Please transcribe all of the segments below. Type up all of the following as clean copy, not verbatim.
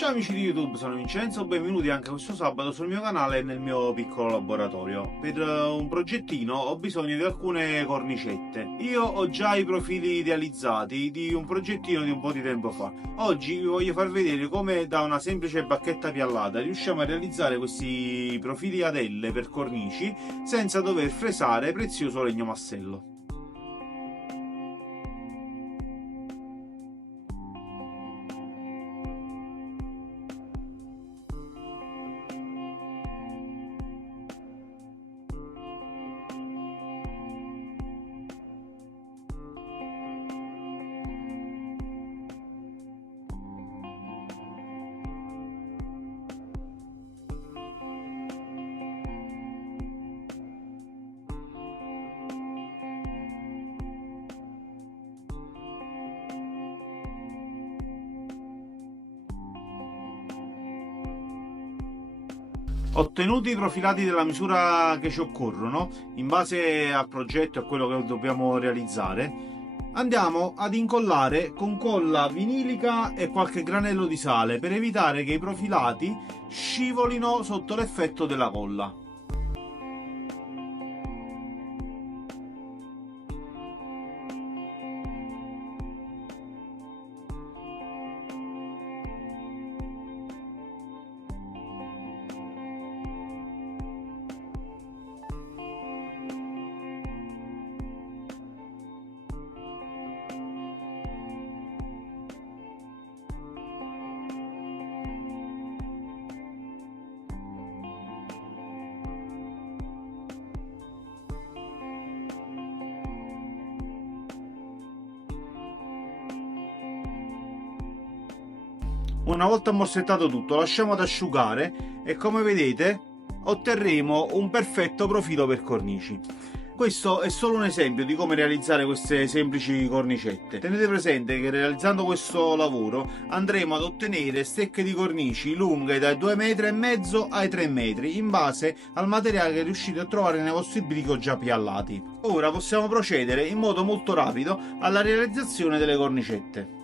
Ciao amici di YouTube, sono Vincenzo, benvenuti anche questo sabato sul mio canale e nel mio piccolo laboratorio. Per un progettino ho bisogno di alcune cornicette. Io ho già i profili realizzati di un progettino di un po' di tempo fa. Oggi vi voglio far vedere come da una semplice bacchetta piallata riusciamo a realizzare questi profili ad L per cornici senza dover fresare prezioso legno massello. Ottenuti i profilati della misura che ci occorrono, in base al progetto e a quello che dobbiamo realizzare, andiamo ad incollare con colla vinilica e qualche granello di sale per evitare che i profilati scivolino sotto l'effetto della colla. Una volta ammorsettato tutto, lasciamo ad asciugare e come vedete otterremo un perfetto profilo per cornici. Questo è solo un esempio di come realizzare queste semplici cornicette. Tenete presente che realizzando questo lavoro andremo ad ottenere stecche di cornici lunghe dai 2,5 m ai 3 metri in base al materiale che riuscite a trovare nei vostri bilico già piallati. Ora possiamo procedere in modo molto rapido alla realizzazione delle cornicette.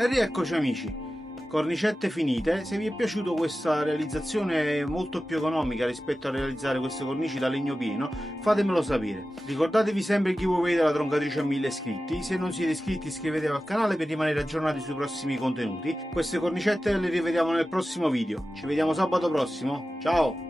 E rieccoci amici, cornicette finite. Se vi è piaciuta questa realizzazione molto più economica rispetto a realizzare queste cornici da legno pieno, fatemelo sapere. Ricordatevi sempre il giveaway della troncatrice a 1000 iscritti. Se non siete iscritti iscrivetevi al canale per rimanere aggiornati sui prossimi contenuti. Queste cornicette le rivediamo nel prossimo video. Ci vediamo sabato prossimo, ciao!